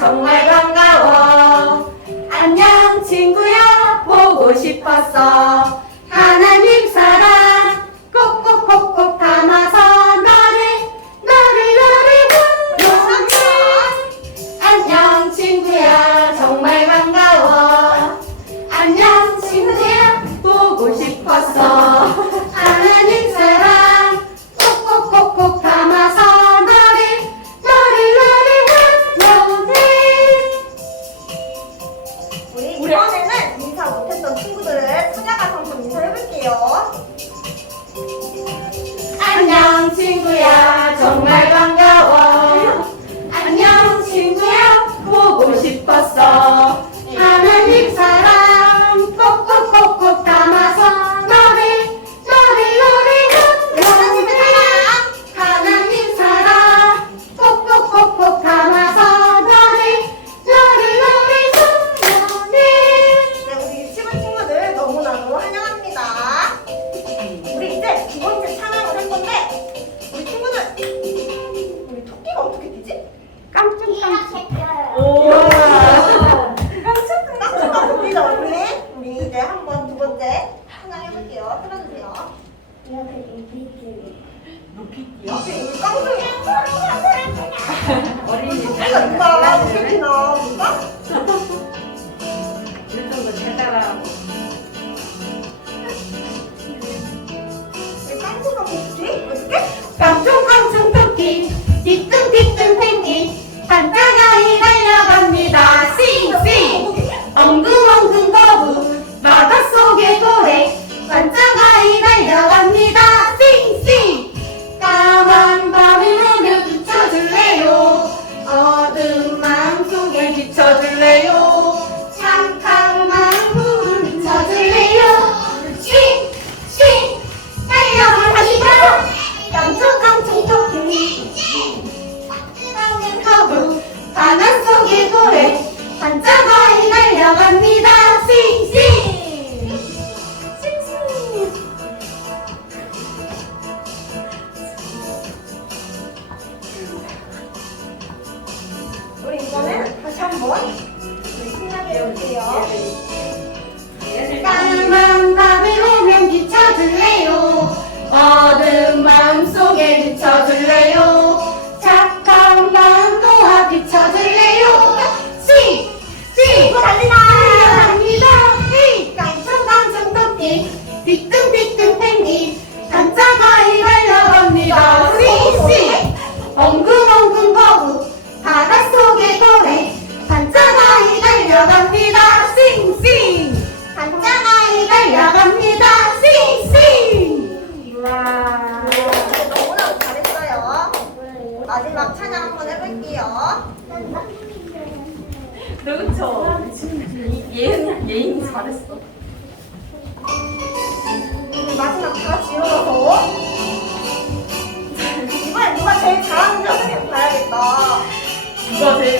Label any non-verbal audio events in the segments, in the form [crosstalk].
정말 반가워. 안녕 친구야 보고 싶었어.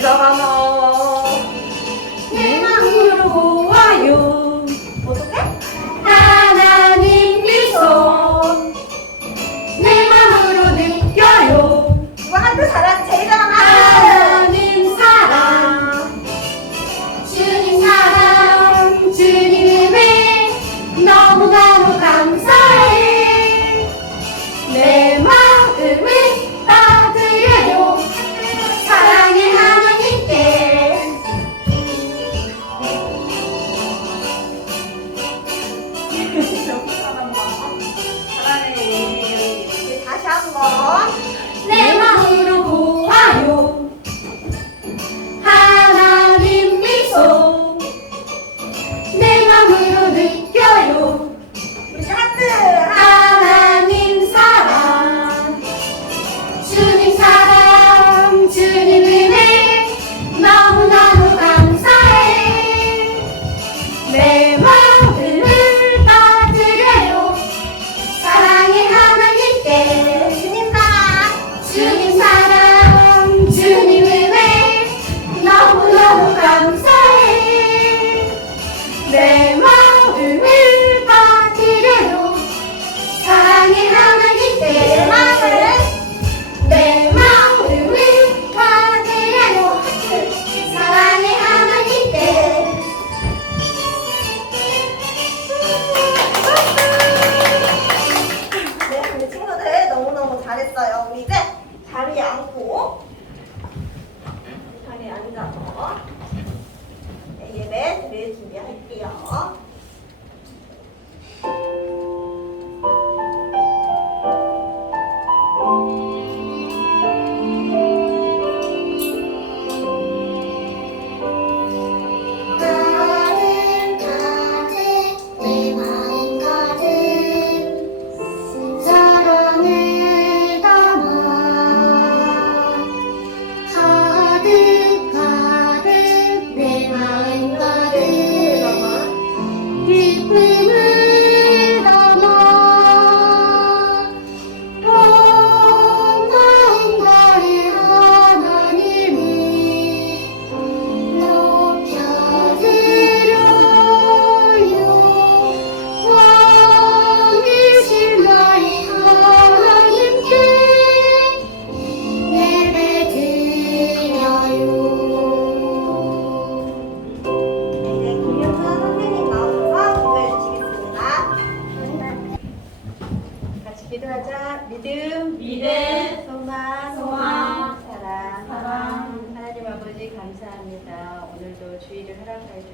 早饭喽。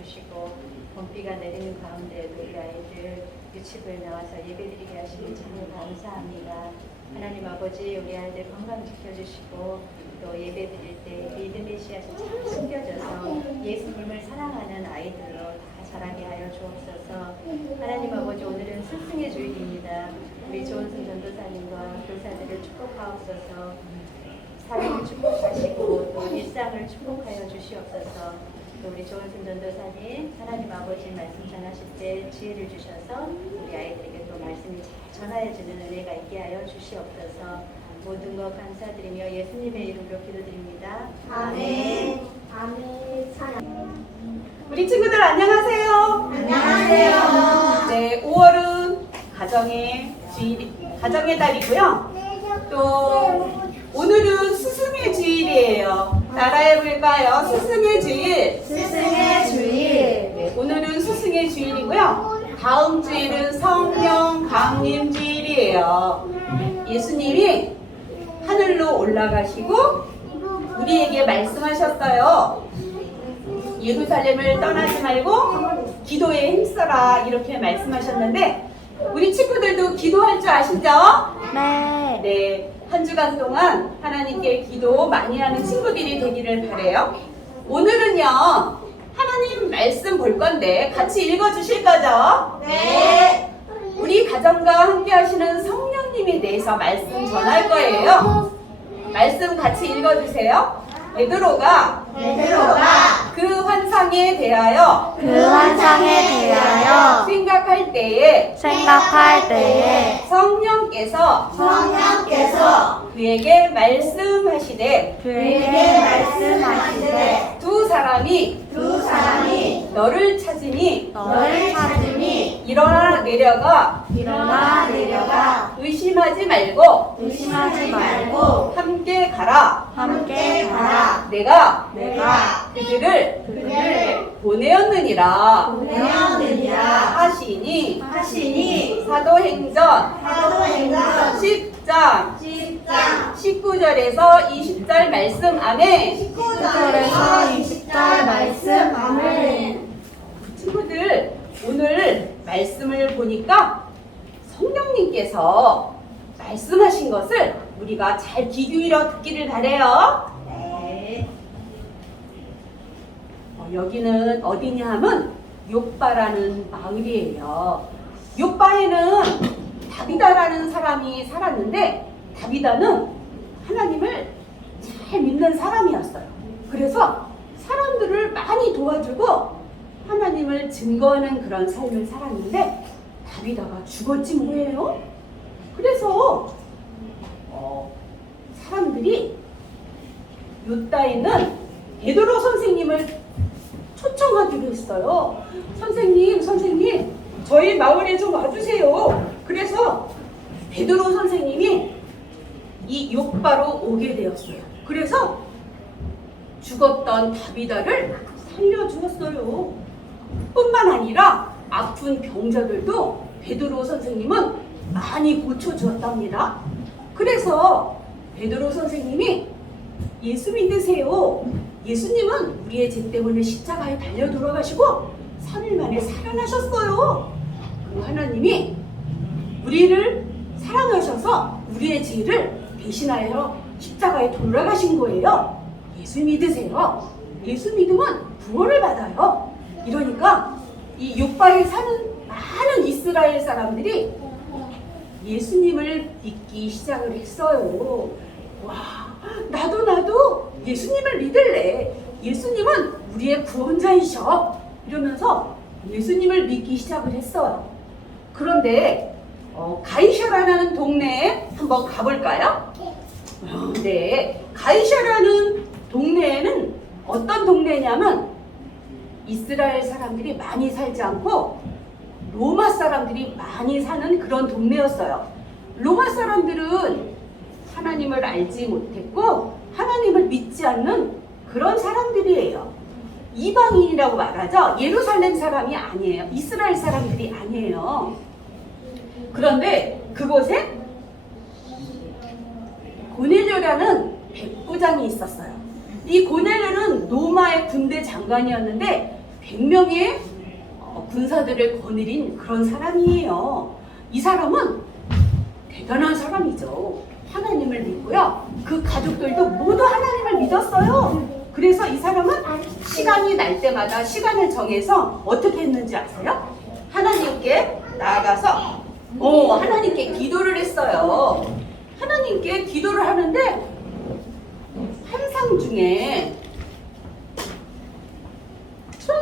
주시고 봄비가 내리는 가운데에도 우리 아이들 유치부에 나와서 예배드리게 하시니 참 감사합니다. 하나님 아버지 우리 아이들 건강 지켜주시고 또 예배 드릴 때 믿음의 씨앗이 잘 숨겨져서 예수님을 사랑하는 아이들로 다 자라게 하여 주옵소서. 하나님 아버지 오늘은 스승의 주일입니다. 우리 조은승 전도사님과 교사들을 축복하옵소서. 사회를 축복하시고 또 일상을 축복하여 주시옵소서 또 우리 조은승 전도사님 하나님 아버지 말씀 전하실 때 지혜를 주셔서 우리 아이들에게 또 말씀을 잘 전하여주는 은혜가 있게 하여 주시옵소서 모든 것 감사드리며 예수님의 이름으로 기도드립니다 아멘. 아멘. 사랑. 우리 친구들 안녕하세요. 안녕하세요. 네, 5월은 가정의 주일, 가정의 달이고요. 또 오늘은 스승의 주일이에요. 따라해 볼까요? 스승의 주일. 스승의 주일. 네, 오늘은 스승의 주일이고요. 다음 주일은 성령 강림 주일이에요. 예수님이 하늘로 올라가시고 우리에게 말씀하셨어요. 예루살렘을 떠나지 말고 기도에 힘써라 이렇게 말씀하셨는데 우리 친구들도 기도할 줄 아시죠? 네. 네, 한 주간 동안 하나님께 기도 많이 하는 친구들이 되기를 바래요. 오늘은요 하나님 말씀 볼 건데 같이 읽어 주실 거죠? 네. 우리 가정과 함께 하시는 성령님에 대해서 말씀 전할 거예요. 말씀 같이 읽어 주세요. 베드로가 베드로가 그 환상에 대하여 그 환상에 대하여 생각할 때에 생각할 때에 성령께서 성령께서 그에게 말씀하시되 그에게 말씀하시되 두 사람이 두 사람이 너를 찾으니 너를 찾으니 일어나 내려가. 일어나 내려가. 의심하지 말고 의심하지 말고 함께 가라. 함께 가라. 내가 내가 그들을 그들을 보내었느니라. 보내었느니라. 하시니 하시니 사도행전 사도행전 10장 10장 19절에서 20절 말씀. 아멘. 19절에서 20절 말씀. 아멘 친구들 오늘 말씀을 보니까 성령님께서 말씀하신 것을 우리가 잘 귀 기울여 듣기를 바래요. 네. 어, 여기는 어디냐 하면 욕바라는 마을이에요. 욕바에는 다비다라는 사람이 살았는데 다비다는 하나님을 잘 믿는 사람이었어요. 그래서 사람들을 많이 도와주고 하나님을 증거하는 그런 삶을 살았는데 다비다가 죽었지 뭐예요? 그래서 어, 사람들이 요따이는 베드로 선생님을 초청하기로 했어요. 선생님, 선생님, 저희 마을에 좀 와주세요. 그래서 베드로 선생님이 이 욕바로 오게 되었어요. 그래서 죽었던 다비다를 살려주었어요. 뿐만 아니라 아픈 병자들도 베드로 선생님은 많이 고쳐주었답니다. 그래서 베드로 선생님이 예수 믿으세요. 예수님은 우리의 죄 때문에 십자가에 달려 돌아가시고 3일 만에 살아나셨어요. 그 하나님이 우리를 사랑하셔서 우리의 죄를 대신하여 십자가에 돌아가신 거예요. 예수 믿으세요. 예수 믿으면 구원을 받아요. 이러니까 이 욕바에 사는 많은 이스라엘 사람들이 예수님을 믿기 시작을 했어요. 와, 나도 나도 예수님을 믿을래. 예수님은 우리의 구원자이셔. 이러면서 예수님을 믿기 시작을 했어요. 그런데 어, 가이샤라는 동네에 한번 가볼까요? 어, 네, 가이샤라는 동네에는 어떤 동네냐면 이스라엘 사람들이 많이 살지 않고 로마 사람들이 많이 사는 그런 동네였어요. 로마 사람들은 하나님을 알지 못했고 하나님을 믿지 않는 그런 사람들이에요. 이방인이라고 말하죠. 예루살렘 사람이 아니에요. 이스라엘 사람들이 아니에요. 그런데 그곳에 고넬료라는 백부장이 있었어요. 이 고넬료는 로마의 군대 장관이었는데 100명의 어, 군사들을 거느린 그런 사람이에요. 이 사람은 대단한 사람이죠. 하나님을 믿고요. 그 가족들도 모두 하나님을 믿었어요. 그래서 이 사람은 시간이 날 때마다 시간을 정해서 어떻게 했는지 아세요? 하나님께 나아가서 어, 하나님께 기도를 했어요. 하나님께 기도를 하는데 환상 중에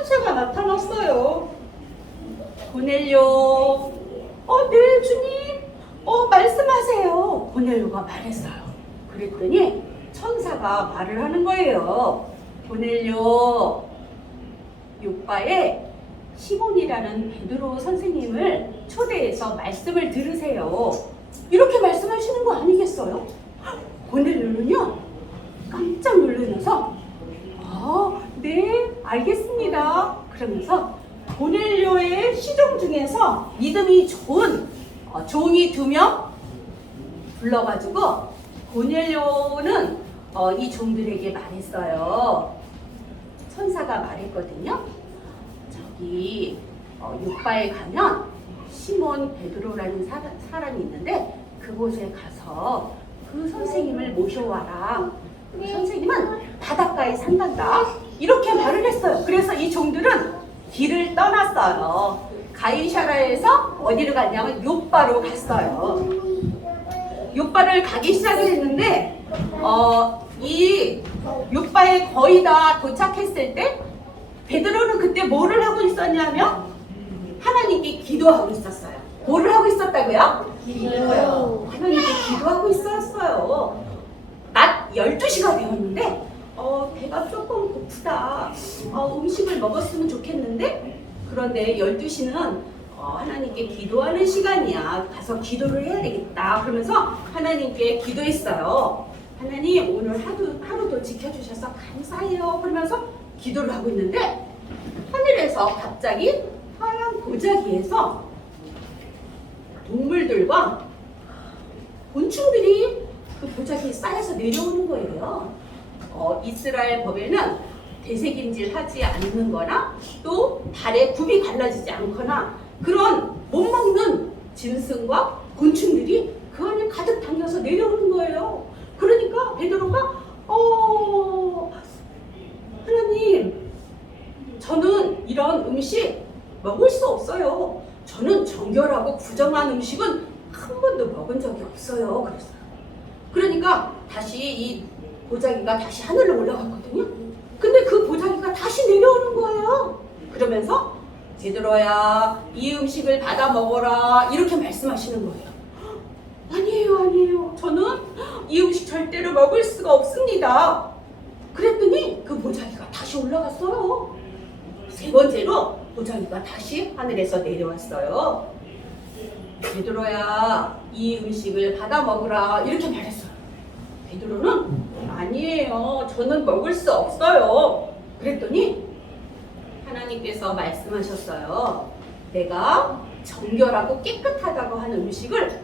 천사가 나타났어요. 고넬료, 어, 네, 주님, 어, 말씀하세요. 고넬료가 말했어요. 그랬더니 천사가 말을 하는 거예요. 고넬료, 요바에 시몬이라는 베드로 선생님을 초대해서 말씀을 들으세요. 이렇게 말씀하시는 거 아니겠어요? 고넬료는요, 깜짝 놀라면서 아, 네, 알겠습니다. 그러면서 고넬료의 시종 중에서 믿음이 좋은 어, 종이 두 명 불러가지고 고넬료는 어, 이 종들에게 말했어요. 천사가 말했거든요. 저기 어, 육바에 가면 시몬 베드로라는 사, 사람이 있는데 그곳에 가서 그 선생님을 모셔와라. 그 선생님은 바닷가에 산단다. 이렇게 말을 했어요. 그래서 이 종들은 길을 떠났어요. 가이샤라에서 어디로 갔냐면 요바로 갔어요. 요바를 가기 시작했는데 어, 이 요바에 거의 다 도착했을 때 베드로는 그때 뭐를 하고 있었냐면 하나님께 기도하고 있었어요. 뭐를 하고 있었다고요? 기도요. 하나님께 기도하고 있었어요. 낮 12시가 되었는데 어, 배가 조금 고프다. 어, 음식을 먹었으면 좋겠는데 그런데 12시는 어, 하나님께 기도하는 시간이야. 가서 기도를 해야 되겠다. 그러면서 하나님께 기도했어요. 하나님 오늘 하루, 하루도 지켜주셔서 감사해요. 그러면서 기도를 하고 있는데 하늘에서 갑자기 하얀 보자기에서 동물들과 곤충들이 그 보자기에 쌓여서 내려오는 거예요. 어, 이스라엘 법에는 되새김질 하지 않는 거나 또 발에 굽이 갈라지지 않거나 그런 못 먹는 짐승과 곤충들이 그 안에 가득 담겨서 내려오는 거예요. 그러니까 베드로가 어 하나님 저는 이런 음식 먹을 수 없어요. 저는 정결하고 부정한 음식은 한 번도 먹은 적이 없어요. 그랬어요. 그러니까 다시 이 보자기가 다시 하늘로 올라갔거든요. 근데 그 보자기가 다시 내려오는 거예요. 그러면서 베드로야 이 음식을 받아 먹어라 이렇게 말씀하시는 거예요. 아니에요, 아니에요. 저는 이 음식 절대로 먹을 수가 없습니다. 그랬더니 그 보자기가 다시 올라갔어요. 세 번째로 보자기가 다시 하늘에서 내려왔어요. 베드로야, 이 음식을 받아 먹으라 이렇게 말했어요. 베드로는 아니에요. 저는 먹을 수 없어요. 그랬더니 하나님께서 말씀하셨어요. 내가 정결하고 깨끗하다고 하는 음식을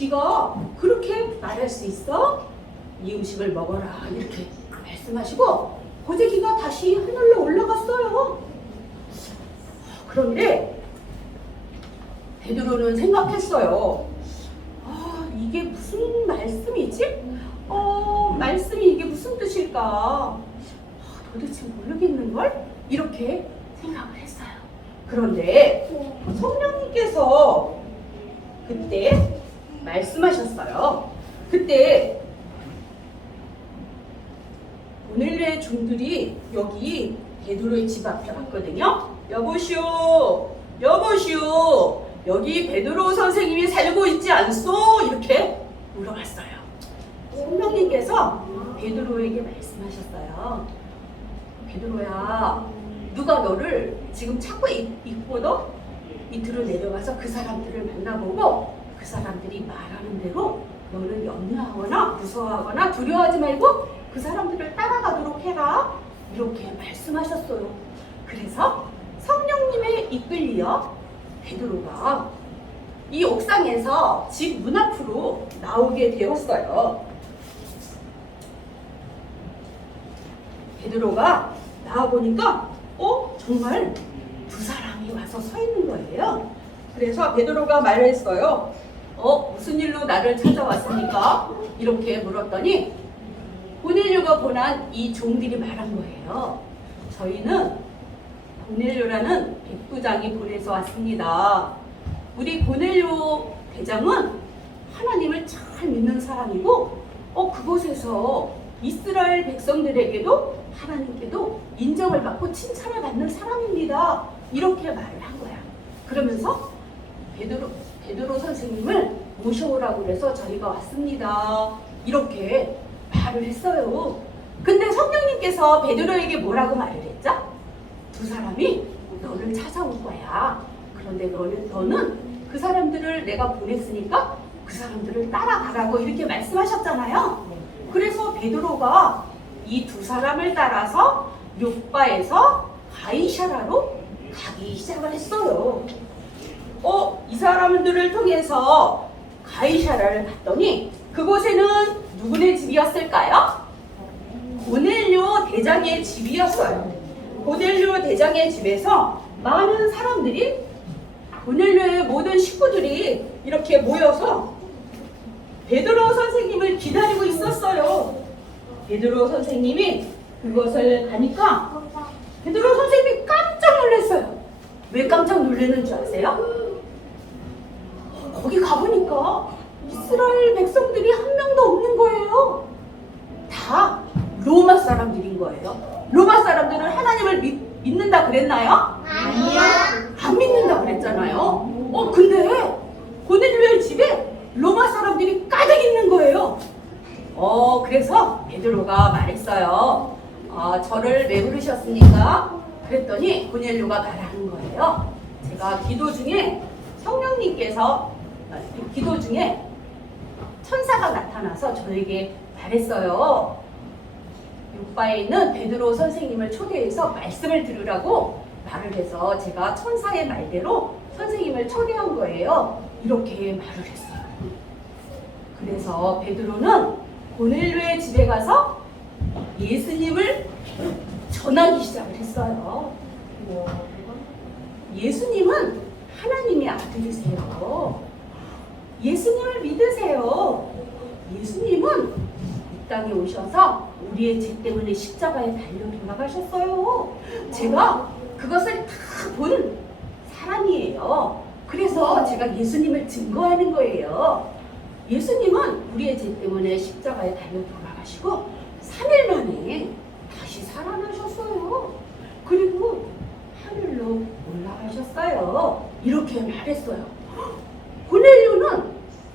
네가 그렇게 말할 수 있어? 이 음식을 먹어라 이렇게 말씀하시고 보자기가 다시 하늘로 올라갔어요. 그런데 베드로는 생각했어요. 아, 이게 무슨 말씀이지? 어, 말씀이 이게 무슨 뜻일까? 아, 도대체 모르겠는걸? 이렇게 생각을 했어요. 그런데 성령님께서 그때 말씀하셨어요. 그때 오늘의 종들이 여기 베드로의 집 앞에 왔거든요. 여보시오, 여보시오, 여기 베드로 선생님이 살고 있지 않소? 이렇게 물어봤어요. 성령님께서 베드로에게 말씀하셨어요. 베드로야, 누가 너를 지금 찾고 있, 있거든? 밑으로 내려와서 그 사람들을 만나보고 그 사람들이 말하는 대로 너는 염려하거나 무서워하거나 두려워하지 말고 그 사람들을 따라가도록 해라. 이렇게 말씀하셨어요. 그래서 성령님의 이끌리어 베드로가 이 옥상에서 집 문 앞으로 나오게 되었어요. 베드로가 나와 보니까 어 정말 두 사람이 와서 서 있는 거예요. 그래서 베드로가 말을 했어요. 어 무슨 일로 나를 찾아왔습니까? 이렇게 물었더니 고넬료가 보난 이 종들이 말한 거예요. 저희는 고넬료라는 백부장이 보내서 왔습니다. 우리 고넬료 대장은 하나님을 잘 믿는 사람이고, 어, 그곳에서 이스라엘 백성들에게도 하나님께도 인정을 받고 칭찬을 받는 사람입니다. 이렇게 말을 한 거야. 그러면서 베드로, 베드로 선생님을 모셔오라고 그래서 저희가 왔습니다. 이렇게 말을 했어요. 근데 성령님께서 베드로에게 뭐라고 말을 했죠? 두 사람이 너를 찾아올 거야. 그런데 너는, 너는 그 사람들을 내가 보냈으니까 그 사람들을 따라가라고 이렇게 말씀하셨잖아요. 그래서 베드로가 이 두 사람을 따라서 요바에서 가이샤라로 가기 시작을 했어요. 어, 이 사람들을 통해서 가이샤라를 갔더니 그곳에는 누구네 집이었을까요? 고넬료 대장의 집이었어요. 고넬료 대장의 집에서 많은 사람들이 고넬료의 모든 식구들이 이렇게 모여서 베드로 선생님을 기다리고 있었어요. 베드로 선생님이 그것을 가니까 베드로 선생님이 깜짝 놀랐어요. 왜 깜짝 놀라는 줄 아세요? 거기 가보니까 이스라엘 백성들이 한 명도 없는 거예요. 다 로마 사람들인 거예요. 로마 사람들은 하나님을 믿, 믿는다 그랬나요? 아니요. 안 믿는다 그랬잖아요. 어, 근데 고넬료의 집에 로마 사람들이 가득 있는 거예요. 어, 그래서 베드로가 말했어요. 어, 저를 왜 부르셨습니까? 그랬더니 고넬료가 말하는 거예요. 제가 기도 중에 성령님께서 아, 기도 중에 천사가 나타나서 저에게 말했어요. 육바에 있는 베드로 선생님을 초대해서 말씀을 들으라고 말을 해서 제가 천사의 말대로 선생님을 초대한 거예요. 이렇게 말을 했어요. 그래서 베드로는 고넬료의 집에 가서 예수님을 전하기 시작을 했어요. 예수님은 하나님의 아들이세요. 예수님을 믿으세요. 예수님은 이 땅에 오셔서 우리의 죄 때문에 십자가에 달려 돌아가셨어요. 제가 그것을 다 본 사람이에요. 그래서 제가 예수님을 증거하는 거예요. 예수님은 우리의 죄 때문에 십자가에 달려 돌아가시고 3일 만에 다시 살아나셨어요. 그리고 하늘로 올라가셨어요. 이렇게 말했어요. 고넬료는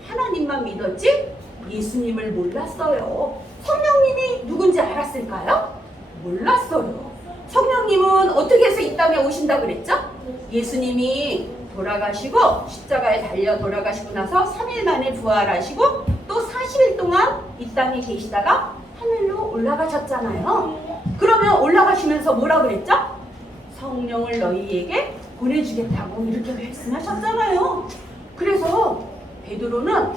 하나님만 믿었지 예수님을 몰랐어요. 성령님이 누군지 알았을까요? 몰랐어요. 성령님은 어떻게 해서 이 땅에 오신다 그랬죠? 예수님이 돌아가시고 십자가에 달려 돌아가시고 나서 3일 만에 부활하시고 또 40일 동안 이 땅에 계시다가 하늘로 올라가셨잖아요. 그러면 올라가시면서 뭐라 그랬죠? 성령을 너희에게 보내주겠다고 이렇게 말씀하셨잖아요. 그래서 베드로는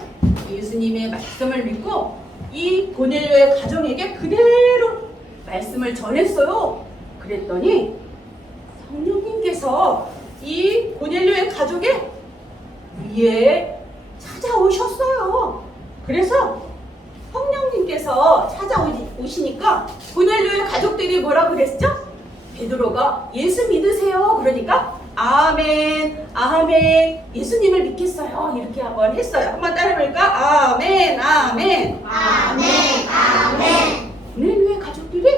예수님의 말씀을 믿고 이 고넬료의 가정에게 그대로 말씀을 전했어요. 그랬더니 성령님께서 이 고넬료의 가족의 위에 찾아오셨어요. 그래서 성령님께서 찾아오시니까 고넬료의 가족들이 뭐라 그랬죠? 베드로가 예수 믿으세요. 그러니까 아멘, 아멘, 예수님을 믿겠어요. 이렇게 한번 했어요. 한번 따라해볼까? 아멘, 아멘. 아멘. 아멘. 고넬료의 가족들이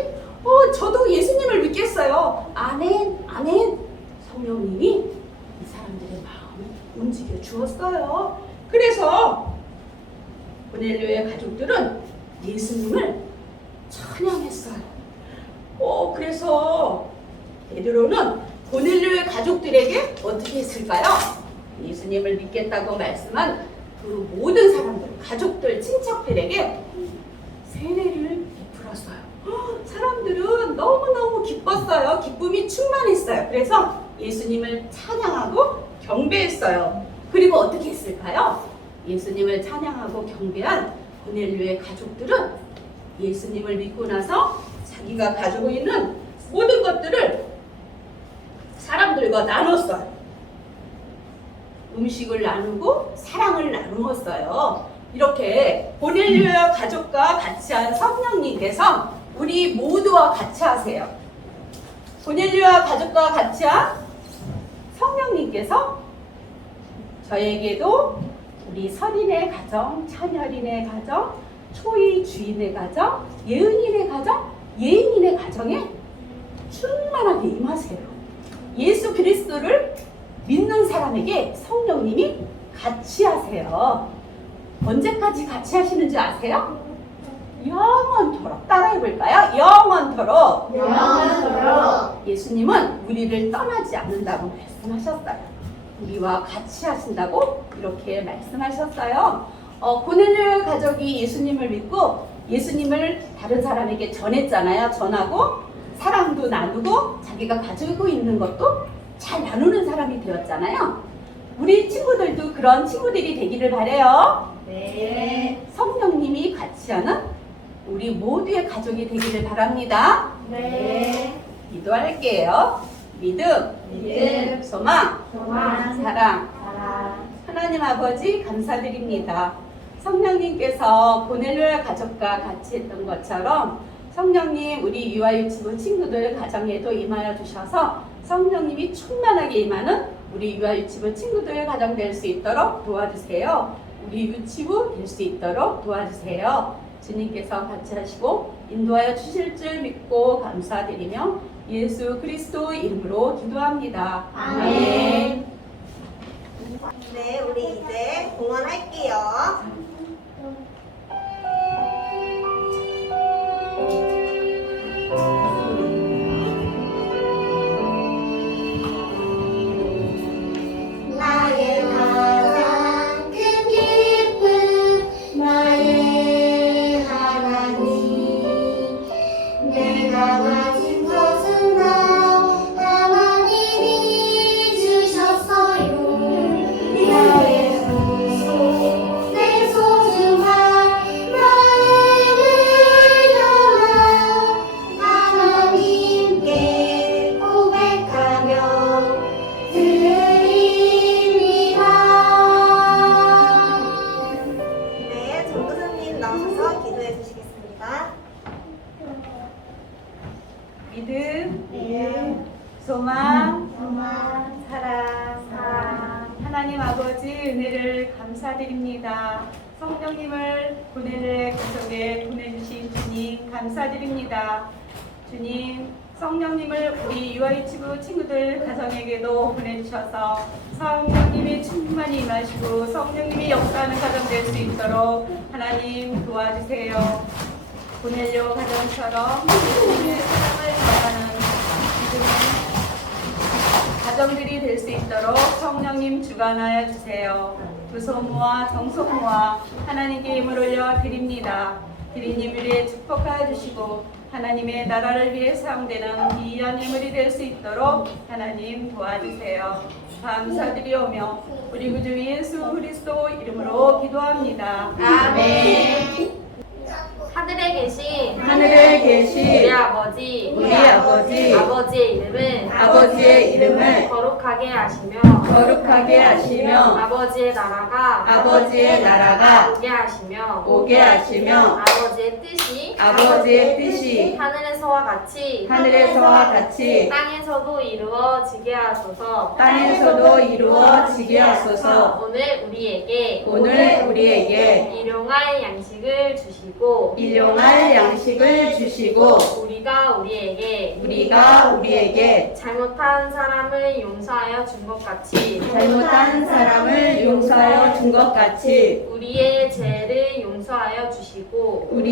어, 저도 예수님을 믿겠어요. 아멘, 아멘. 성령님이 이 사람들의 마음을 움직여 주었어요. 그래서 고넬료의 가족들은 예수님을 찬양했어요. 어, 그래서 베드로는 고넬료의 가족들에게 어떻게 했을까요? 예수님을 믿겠다고 말씀한 그 모든 사람들, 가족들, 친척들에게 세례를 베풀었어요. 헉, 사람들은 너무너무 기뻤어요. 기쁨이 충만했어요. 그래서 예수님을 찬양하고 경배했어요. 그리고 어떻게 했을까요? 예수님을 찬양하고 경배한 고넬료의 가족들은 예수님을 믿고 나서 자기가 가지고 있는 모든 것들을 사람들과 나눴어요. 음식을 나누고 사랑을 나누었어요. 이렇게 보넬리아 가족과 같이 한 성령님께서 우리 모두와 같이 하세요. 보넬리아 가족과 같이 한 성령님께서 저에게도 우리 설인의 가정, 찬열인의 가정, 초이 주인의 가정, 예은인의 가정, 예인인의 가정에 충만하게 임하세요. 예수 그리스도를 믿는 사람에게 성령님이 같이 하세요. 언제까지 같이 하시는지 아세요? 영원토록 따라해 볼까요? 영원토록. 영원토록. 예수님은 우리를 떠나지 않는다고 말씀하셨어요. 우리와 같이 하신다고 이렇게 말씀하셨어요. 어, 고넬료 가족이 예수님을 믿고 예수님을 다른 사람에게 전했잖아요. 전하고 사랑도 나누고 자기가 가지고 있는 것도 잘 나누는 사람이 되었잖아요. 우리 친구들도 그런 친구들이 되기를 바래요. 네. 성령님이 같이 하는 우리 모두의 가족이 되기를 바랍니다. 네. 기도할게요. 믿음, 믿음, 소망, 소망, 사랑. 사랑. 하나님 아버지 감사드립니다. 성령님께서 보넬로야 가족과 같이 했던 것처럼 성령님 우리 유아유치부 친구들 가정에도 임하여 주셔서 성령님이 충만하게 임하는 우리 유아유치부 친구들 가정 될 수 있도록 도와주세요. 우리 유치부 될 수 있도록 도와주세요. 주님께서 같이 하시고 인도하여 주실 줄 믿고 감사드리며 예수 그리스도 이름으로 기도합니다. 아멘. 네, 우리 이제 공헌할게요. 나 부소모와 정소모와 하나님께 힘을 올려 드립니다. 드리님 위에 축복하여 주시고 하나님의 나라를 위해 사용되는 귀한 예물이 될 수 있도록 하나님 도와주세요. 감사드리오며 우리 구주 예수 그리스도 이름으로 기도합니다. 아멘. 하늘에 계신 하늘에 계신 우리 아버지 우리 아버지 아버지의 이름을 아버지의 이름을 거룩하게 하시며 거룩하게 하시며 아버지의 나라가 아버지의 나라가 오게 하시며 오게 하시며 아버지 의 뜻이 아버지의 뜻이 하늘에서와 같이 하늘에서와 같이 땅에서도 이루어지게 하소서. 땅에서도 이루어지게 하소서. 오늘 우리에게 오늘 우리에게 일용할 양식을 주시고 일용할 양식을 주시고 우리가 우리에게 우리가 우리에게 잘못한 사람을 용서하여 준 것 같이 잘못한 사람을 용서하여 준 것 같이 우리의 죄를 용서하여 주시고 우리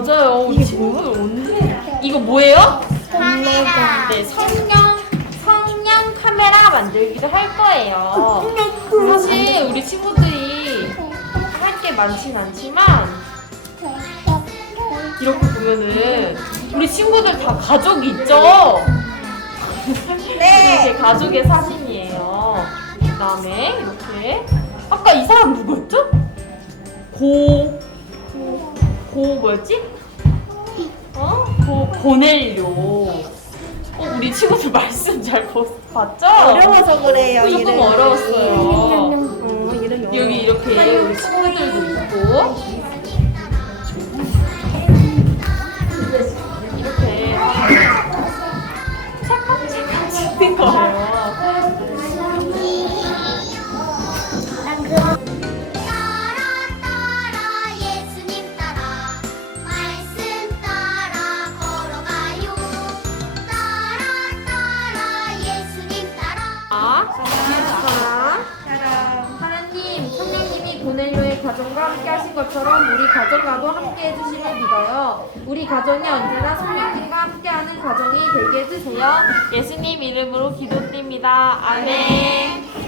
맞아요. 우리 친구들 언제? 이거 뭐예요? 카메라. 네, 성냥 성냥 카메라 만들기도 할 거예요. 사실 우리 친구들이 할 게 많진 않지만 이렇게 보면은 우리 친구들 다 가족이 있죠? 네. [laughs] 이렇게 가족의 사진이에요. 그다음에 이렇게 아까 이 사람 누구였죠? 고, 고 뭐였지? 어? 고 고넬료. 어, 우리 친구들 말씀 잘 보- 봤죠? 어려워서 그래요. 조금 이름이. 어려웠어요. 어, 이름이 여기 어려워. 이렇게 우리 친구들도 있고 가정과 함께 하신 것처럼 우리 가정과도 함께 해주심을 믿어요. 우리 가정이 언제나 성령님과 함께하는 가정이 되게 해주세요. 예수님 이름으로 기도드립니다. 아멘.